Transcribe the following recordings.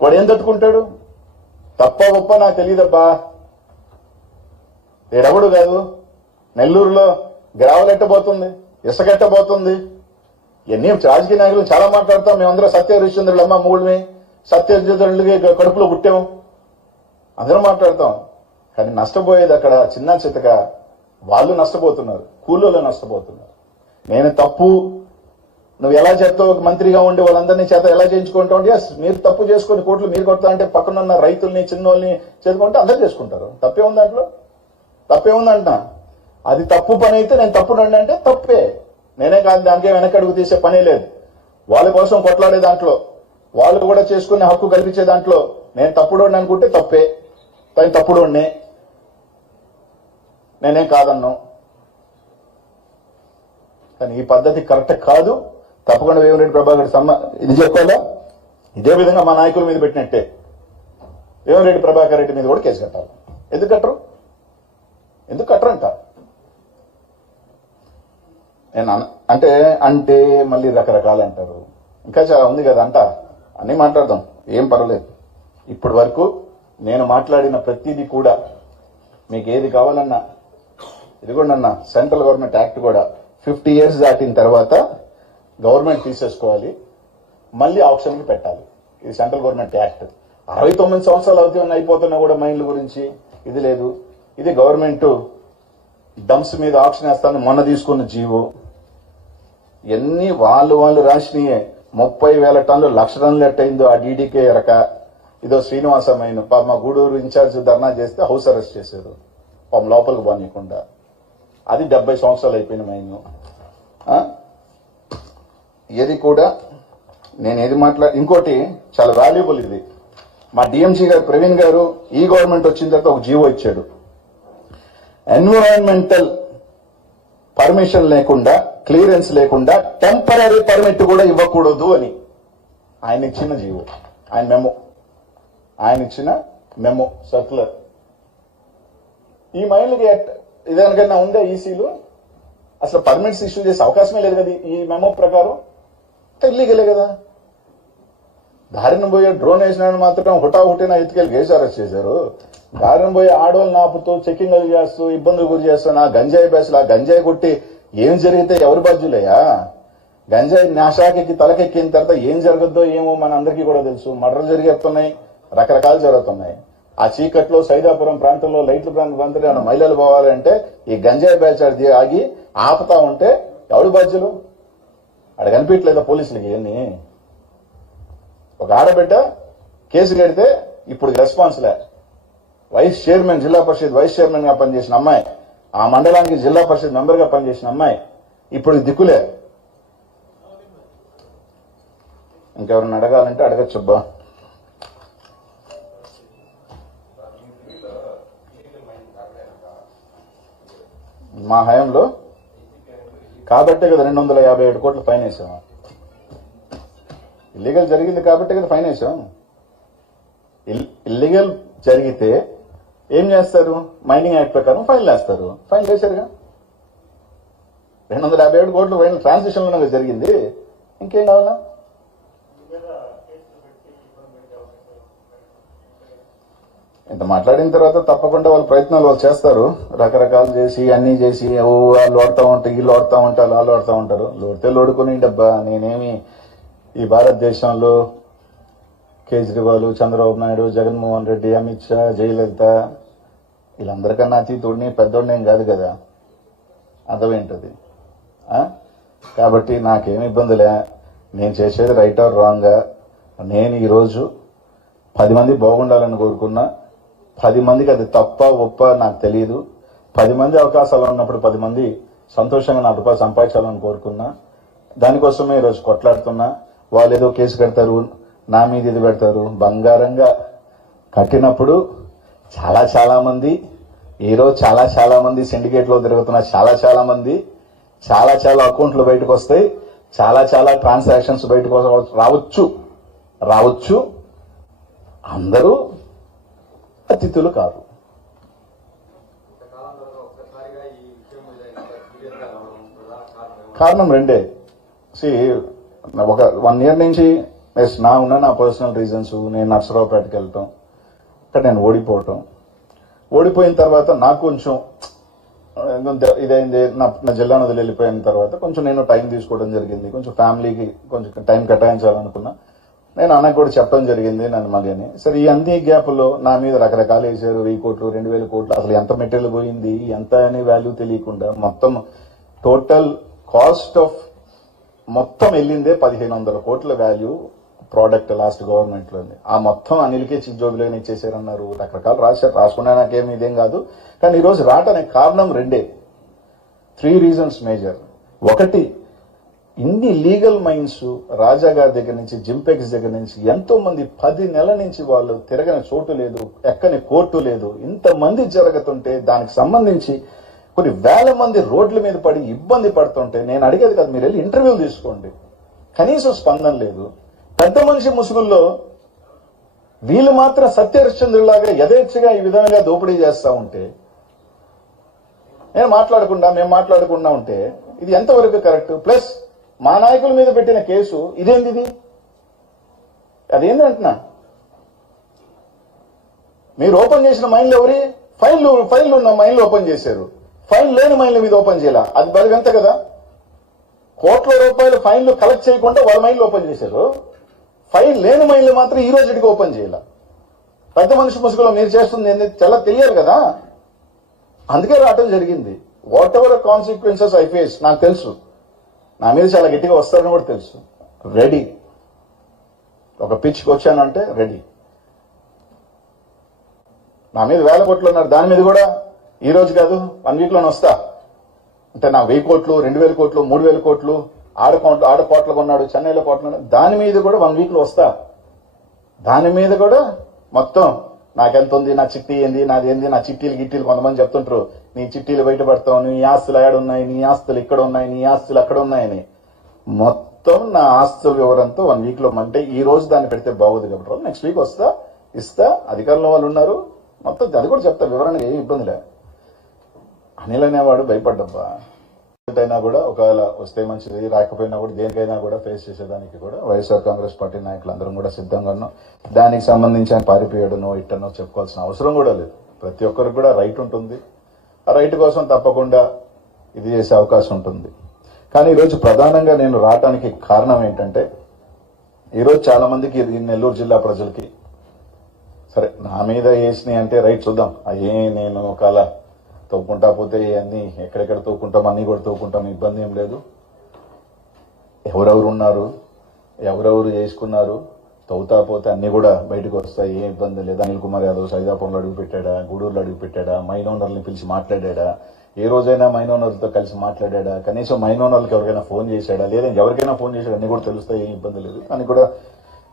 వాడు ఏం తట్టుకుంటాడు? తప్ప గొప్ప నాకు తెలియదబ్బా, ఏడెవడు కాదు. నెల్లూరులో గ్రావెల్ ఎట్టబోతుంది, ఇసుక ఎట్టబోతుంది. ఇవన్నీ రాజకీయ నాయకులు చాలా మాట్లాడతాం. మేమందరం సత్య హరిశ్చంద్రులు అమ్మ మూడుమే, సత్యచంద్రులకి కడుపులో పుట్టాం, అందరం మాట్లాడతాం. కానీ నష్టపోయేది అక్కడ చిన్న చితక వాళ్ళు నష్టపోతున్నారు, కూలీలు నష్టపోతున్నారు. నేను తప్పు, నువ్వు ఎలా చెప్తావు? ఒక మంత్రిగా ఉండి వాళ్ళందరినీ చేత ఎలా చేయించుకుంటావు? ఎస్, మీరు తప్పు చేసుకుని కోట్లు మీరు కొడతా అంటే పక్కనున్న రైతుల్ని చిన్నోళ్ళని చేసుకుంటే అందరూ చేసుకుంటారు. తప్పే ఉంది దాంట్లో? తప్పే ఉందంట. అది తప్పు పని అయితే నేను తప్పుడు అంటే తప్పే. నేనే కాదు, దానికే వెనకడుగు తీసే పనే లేదు. వాళ్ళ కోసం కొట్లాడే దాంట్లో, వాళ్ళు కూడా చేసుకునే హక్కు కల్పించే దాంట్లో నేను తప్పుడు అనుకుంటే తప్పే. కానీ తప్పుడు నేనేం కాదన్నాను. కానీ ఈ పద్ధతి కరెక్ట్ కాదు. తప్పకుండా వేమిరెడ్డి ప్రభాకర్ ఇది చెప్పాలా? ఇదే విధంగా మా నాయకుల మీద పెట్టినట్టే వేమిరెడ్డి ప్రభాకర్ రెడ్డి మీద కూడా కేసు కట్టాలి. ఎందుకు కట్టరు? ఎందుకు కట్టరంట? నేను అంటే మళ్ళీ రకరకాలు అంటారు. ఇంకా చాలా ఉంది కదా అంట, అన్నీ మాట్లాడదాం, ఏం పర్వాలేదు. ఇప్పటి వరకు నేను మాట్లాడిన ప్రతిదీ కూడా మీకు ఏది కావాలన్నా ఇదిగోండన్నా, సెంట్రల్ గవర్నమెంట్ యాక్ట్ కూడా 50 years దాటిన తర్వాత గవర్నమెంట్ తీసేసుకోవాలి, మళ్ళీ ఆప్షన్కి పెట్టాలి. ఇది సెంట్రల్ గవర్నమెంట్ యాక్ట్. 69 సంవత్సరాలు అవుతాయని అయిపోతున్నా కూడా మైండ్ల గురించి ఇది లేదు. ఇది గవర్నమెంట్ డంప్స్ మీద ఆప్షన్ వేస్తాను మొన్న తీసుకున్న జీవో. ఎన్ని వాళ్ళు రాసినయే. 30,000 టన్నులు 1,00,000 టన్నులు ఎట్టయిందో ఆ డీడీకే ఎరక. ఇదో శ్రీనివాసమైన మా గూడూరు ఇన్ఛార్జ్ ధర్నా చేస్తే హౌస్ అరెస్ట్ చేశారు, పాపం లోపలికి పోనీయకుండా. అది 70 సంవత్సరాలు అయిపోయిన మైను. ఏది కూడా నేను ఏది ఇంకోటి చాలా వాల్యుబుల్. ఇది మా డిఎంసీ గారు ప్రవీణ్ గారు ఈ గవర్నమెంట్ వచ్చిన తర్వాత ఒక జీవో ఇచ్చాడు. ఎన్విరాన్మెంటల్ పర్మిషన్ లేకుండా, క్లియరెన్స్ లేకుండా టెంపరీ పర్మిట్ కూడా ఇవ్వకూడదు అని ఆయన ఇచ్చిన జీవో, ఆయన ఇచ్చిన మెమో సర్క్యులర్. ఈ మైళ్ళకి ఇదేనికన్నా ఉందా ఈసీలు? అసలు పర్మిట్స్ ఇష్యూ చేసే అవకాశమే లేదు కదా ఈ మెమో ప్రకారం. ఇల్లీగలే కదా. దారిన పోయే డ్రోన్ వేసినాడు మాత్రం హుటాహుటిన ఎత్తుకెళ్ళి కేసు అరెస్ట్ చేశారు. దారిన పోయే ఆడవాళ్ళని ఆపుతూ చెక్కింగ్లు చేస్తూ ఇబ్బందులు గురి చేస్తూ నా గంజాయి బేసలు, ఆ గంజాయి కొట్టి ఏం జరిగితే ఎవరి బాధ్యులయ్యా? గంజాయి నాశాకెక్కి తలకెక్కిన తర్వాత ఏం జరగద్దో ఏమో మన అందరికీ కూడా తెలుసు. మర్డర్లు జరిగేస్తున్నాయి, రకరకాలు జరుగుతున్నాయి. ఆ చీకట్లో సైదాపురం ప్రాంతంలో లైట్ల ప్రాంతంలో మహిళలు పోవాలంటే ఈ గంజాయి బ్యాచ్ ఆగి ఆపుతా ఉంటే ఎవడు బాధ్యులు? అక్కడ కనిపించలేదా పోలీసులకి? ఇవన్నీ ఒక ఆడబిడ్డ కేసు కడితే ఇప్పుడు రెస్పాన్స్ లే. వైస్ చైర్మన్, జిల్లా పరిషత్ వైస్ చైర్మన్ గా పనిచేసిన అమ్మాయి, ఆ మండలానికి జిల్లా పరిషత్ మెంబర్ గా పనిచేసిన అమ్మాయి ఇప్పుడు దిక్కులే. ఇంకెవరిని అడగాలంటే అడగచ్చబ్బా. మా హయాంలో కాబట్టే కదా 257 కోట్లు ఫైన్ వేసాం. ఇల్లీగల్ జరిగింది కాబట్టే కదా ఫైన్ వేసాం. ఇల్లీగల్ జరిగితే ఏం చేస్తారు? మైనింగ్ యాక్ట్ ప్రకారం ఫైన్ వేస్తారు. ఫైన్ వేశారుగా. 257 కోట్లు ఫైన్ ట్రాన్సిషన్ లోనే జరిగింది. ఇంకేం కావాలా? ఇంత మాట్లాడిన తర్వాత తప్పకుండా వాళ్ళ ప్రయత్నాలు వాళ్ళు చేస్తారు. రకరకాలు చేసి అన్ని చేసి వాళ్ళు ఓడుతూ ఉంటారు, వీళ్ళు ఓడుతూ ఉంటారు, వాళ్ళు ఓడుతూ ఉంటారు. లోడితే లోడుకుని డబ్బా. నేనేమి ఈ భారతదేశంలో కేజ్రీవాల్, చంద్రబాబు నాయుడు, జగన్మోహన్ రెడ్డి, అమిత్ షా, జయలలిత వీళ్ళందరికన్నా అతీతుడిని పెద్దోడిని కాదు కదా. అర్థమేంటది? కాబట్టి నాకేమి ఇబ్బందిలే. నేను చేసేది రైట్ ఆర్ రాంగ్. నేను ఈరోజు 10 మంది బాగుండాలని కోరుకున్నా. 10 మందికి అది తప్ప ఒప్ప నాకు తెలియదు. 10 మంది అవకాశాలు ఉన్నప్పుడు 10 మంది సంతోషంగా నా రూపాయలు సంపాదించాలని కోరుకున్నా. దానికోసమే ఈరోజు కొట్లాడుతున్నా. వాళ్ళు ఏదో కేసు కడతారు, నా మీద ఇది పెడతారు. బంగారంగా కట్టినప్పుడు చాలా మంది ఈరోజు చాలా మంది సిండికేట్ లో తిరుగుతున్న చాలా మంది చాలా అకౌంట్లు బయటకు వస్తాయి. చాలా ట్రాన్సాక్షన్స్ బయటకు రావచ్చు. అందరూ అతిథులు కాదు. కారణం రెండే. ఒక 1 year నుంచి నెక్స్ట్ నా పర్సనల్ రీజన్స్, నేను నర్సరావుపేటకి వెళ్ళటం, ఇక్కడ నేను ఓడిపోయిన తర్వాత నాకు కొంచెం ఇదైంది. నా జిల్లాను వదిలి వెళ్ళిపోయిన తర్వాత కొంచెం నేను టైం తీసుకోవడం జరిగింది. కొంచెం ఫ్యామిలీకి కొంచెం టైం కేటాయించాలనుకున్నా. నేను అన్నకు కూడా చెప్పడం జరిగింది నన్ను మళ్ళీ అని. సరే, ఈ అన్ని గ్యాప్లో నా మీద రకరకాలు వేసారు. 1000 కోట్లు, 2000 కోట్లు, అసలు ఎంత మెటీరియల్ పోయింది, ఎంత అనే వాల్యూ తెలియకుండా మొత్తం టోటల్ కాస్ట్ ఆఫ్ మొత్తం వెళ్ళిందే 1500 కోట్ల వాల్యూ ప్రోడక్ట్ లాస్ట్ గవర్నమెంట్ లో. ఆ మొత్తం అనిల్కే చిజ్జోబులేని ఇచ్చేసారన్నారు. రకరకాలు రాసుకున్నా నాకేమి ఇదేం కాదు. కానీ ఈరోజు రావడానికి కారణం 3 రీజన్స్ మేజర్. ఒకటి, ఇన్ని లీగల్ మైన్స్ రాజా గారి దగ్గర నుంచి, జింపెక్స్ దగ్గర నుంచి ఎంతో మంది 10 నెలల నుంచి వాళ్ళు తిరగని చోటు లేదు, ఎక్కని కోర్టు లేదు. ఇంతమంది జరుగుతుంటే దానికి సంబంధించి కొన్ని వేల మంది రోడ్ల మీద పడి ఇబ్బంది పడుతుంటే నేను అడిగేది కాదు, మీరు వెళ్ళి ఇంటర్వ్యూలు తీసుకోండి, కనీసం స్పందన లేదు. పెద్ద మనిషి ముసుగుల్లో వీళ్ళు మాత్రం సత్యహరిశ్చంద్రులాగా యథేచ్ఛగా ఈ విధంగా దోపిడీ చేస్తా ఉంటే, మేము మాట్లాడకుండా ఉంటే ఇది ఎంతవరకు కరెక్ట్? ప్లస్ మా నాయకుల మీద పెట్టిన కేసు ఇదేంది? అదేంటంటున్నా, మీరు ఓపెన్ చేసిన మైన్లు ఎవరి ఫైల్ ఉన్న మైన్లు ఓపెన్ చేశారు, ఫైల్ లేని మైన్ల మీద ఓపెన్ చేయాల. అది బలిగంత కదా. కోట్ల రూపాయలు ఫైన్లు కలెక్ట్ చేయకుండా వాళ్ళ మైన్లు ఓపెన్ చేశారు. ఫైల్ లేని మైన్లు మాత్రం ఈ రోజుకి ఓపెన్ చేయాల. పెద్ద మనిషి ముసుగులో మీరు చేస్తుంది ఏంది చాలా తెలియాలి కదా. అందుకే రావటం జరిగింది. What ever consequences I face నాకు తెలుసు. నా మీద చాలా గట్టిగా వస్తారని కూడా తెలుసు. రెడీ. ఒక పిచ్కి వచ్చానంటే రెడీ. నా మీద 1000 కోట్లు ఉన్నారు. దాని మీద కూడా ఈ రోజు కాదు 1 వీక్లోనే వస్తా. అంటే నా 1000 కోట్లు, 2000 కోట్లు, 3000 కోట్లు, ఆడ కోట్లు కొన్నాడు, చెన్నైలో కోట్లు, దాని మీద కూడా 1 వీక్లో వస్తా. దాని మీద కూడా మొత్తం నాకెంత ఉంది, నా చిట్టి ఏంది, నాది ఏంది, నా చిట్టీలు కొంతమంది చెప్తుంటారు, నీ చిట్టీలు బయటపడతావు, నీ ఆస్తులు ఏడున్నాయి, నీ ఆస్తులు ఇక్కడ ఉన్నాయి, నీ ఆస్తులు అక్కడ ఉన్నాయని. మొత్తం నా ఆస్తుల వివరంతో 1 వీక్లో, అంటే ఈ రోజు దాన్ని పెడితే బాగోదు కాబట్టి నెక్స్ట్ వీక్ వస్తా, ఇస్తా. అధికారంలో వాళ్ళు ఉన్నారు, మొత్తం అది కూడా చెప్తా వివరణగా, ఏం ఇబ్బంది లే. అనిల్ అనేవాడు భయపడ్డబ్బా. అయినా కూడా ఒకవేళ వస్తే మంచిది, రాకపోయినా కూడా దేనికైనా కూడా ఫేస్ చేసేదానికి కూడా వైఎస్ఆర్ కాంగ్రెస్ పార్టీ నాయకులందరం కూడా సిద్ధంగా ఉన్నాం. దానికి సంబంధించి ఆయన పారిపోయాడునో ఇట్టనో చెప్పుకోవాల్సిన అవసరం కూడా లేదు. ప్రతి ఒక్కరికి కూడా రైట్ ఉంటుంది. ఆ రైట్ కోసం తప్పకుండా ఇది చేసే అవకాశం ఉంటుంది. కానీ ఈరోజు ప్రధానంగా నేను రావడానికి కారణం ఏంటంటే, ఈరోజు చాలా మందికి నెల్లూరు జిల్లా ప్రజలకి సరే నా మీద వేసినాయి అంటే రైట్ చూద్దాం, అయ్యే నేను ఒకవేళ తవ్వుకుంటా పోతే అన్ని ఎక్కడెక్కడ తవ్వుకుంటాం, అన్ని కూడా తవ్వుకుంటాం, ఇబ్బంది ఏం లేదు. ఎవరెవరు ఉన్నారు, ఎవరెవరు చేసుకున్నారు, తవ్వుతా పోతే అన్ని కూడా బయటకు వస్తాయి, ఏం ఇబ్బంది లేదు. అనిల్ కుమార్ యాదవ్ సైదాపురంలో అడుగు పెట్టాడా, గూడూరులో అడుగు పెట్టాడా, మైన్ ఓనర్ని పిలిచి మాట్లాడా, ఏ రోజైనా మైన్ ఓనర్లతో కలిసి మాట్లాడా, కనీసం మైన్ ఓనర్లకు ఎవరికైనా ఫోన్ చేశాడా, లేదా ఎవరికైనా ఫోన్ చేశాడా, అన్ని కూడా తెలుస్తాయి, ఏం ఇబ్బంది లేదు. అని కూడా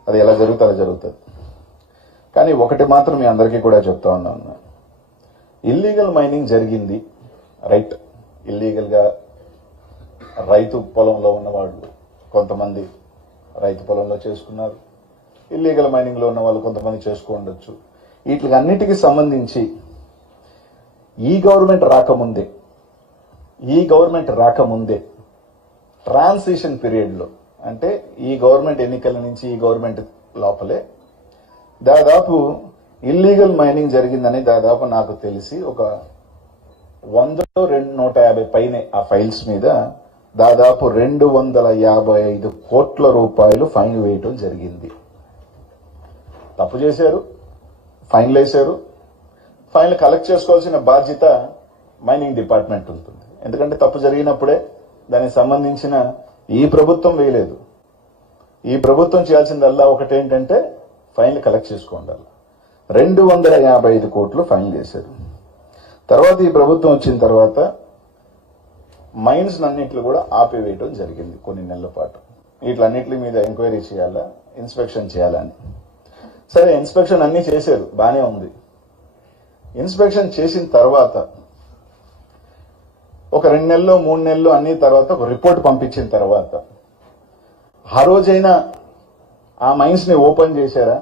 అది ఎలా జరుగుతుందో అలా జరుగుతుంది. కానీ ఒకటి మాత్రం మీ అందరికీ కూడా చెప్తా ఉన్నాను, ఇల్లీగల్ మైనింగ్ జరిగింది రైట్. ఇల్లీగల్గా రైతు పొలంలో ఉన్న వాళ్ళు కొంతమంది రైతు పొలంలో చేసుకున్నారు, ఇల్లీగల్ మైనింగ్లో ఉన్న వాళ్ళు కొంతమంది చేసుకోండొచ్చు. వీటికి అన్నిటికీ సంబంధించి ఈ గవర్నమెంట్ రాకముందే ట్రాన్సిషన్ పీరియడ్లో, అంటే ఈ గవర్నమెంట్ ఎన్నికల నుంచి ఈ గవర్నమెంట్ లోపలే దాదాపు ఇల్లీగల్ మైనింగ్ జరిగిందని దాదాపు నాకు తెలిసి ఒక 100-150 పైనే ఆ ఫైల్స్ మీద దాదాపు 255 కోట్ల రూపాయలు ఫైన్ వేయటం జరిగింది. తప్పు చేశారు, ఫైన్లు వేశారు. ఫైన్లు కలెక్ట్ చేసుకోవాల్సిన బాధ్యత మైనింగ్ డిపార్ట్మెంట్ ఉంటుంది. ఎందుకంటే తప్పు జరిగినప్పుడే దానికి సంబంధించిన ఈ ప్రభుత్వం వేయలేదు. ఈ ప్రభుత్వం చేయాల్సిందల్లా ఒకటేంటంటే ఫైన్లు కలెక్ట్ చేసుకోండాలి. 255 కోట్లు ఫైన్ చేశారు. తర్వాత ఈ ప్రభుత్వం వచ్చిన తర్వాత మైన్స్ అన్నింటిలో కూడా ఆపివేయడం జరిగింది కొన్ని నెలల పాటు. వీటిలన్నింటి మీద ఎంక్వైరీ చేయాలా, ఇన్స్పెక్షన్ చేయాలని. సరే, ఇన్స్పెక్షన్ అన్ని చేశారు, బానే ఉంది. ఇన్స్పెక్షన్ చేసిన తర్వాత ఒక 2 నెలలు 3 నెలలు అన్ని తర్వాత ఒక రిపోర్ట్ పంపించిన తర్వాత ఆ రోజైనా ఆ మైన్స్ ని ఓపెన్ చేశారా?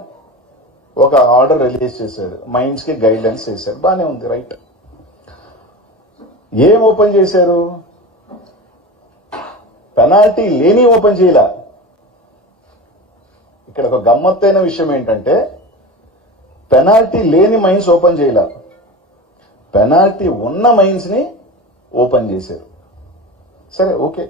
ఒక ఆర్డర్ రిలీజ్ చేశారు, మైన్స్ కి గైడ్ లైన్స్ చేశారు, బానే ఉంది రైట్. ఏం ఓపెన్ చేశారు? పెనాల్టీ లేని ఓపెన్ చేయాల. ఇక్కడ ఒక గమ్మత్తైన విషయం ఏంటంటే పెనాల్టీ లేని మైన్స్ ఓపెన్ చేయాల, పెనాల్టీ ఉన్న మైన్స్ ని ఓపెన్ చేశారు. సరే, ఓకే.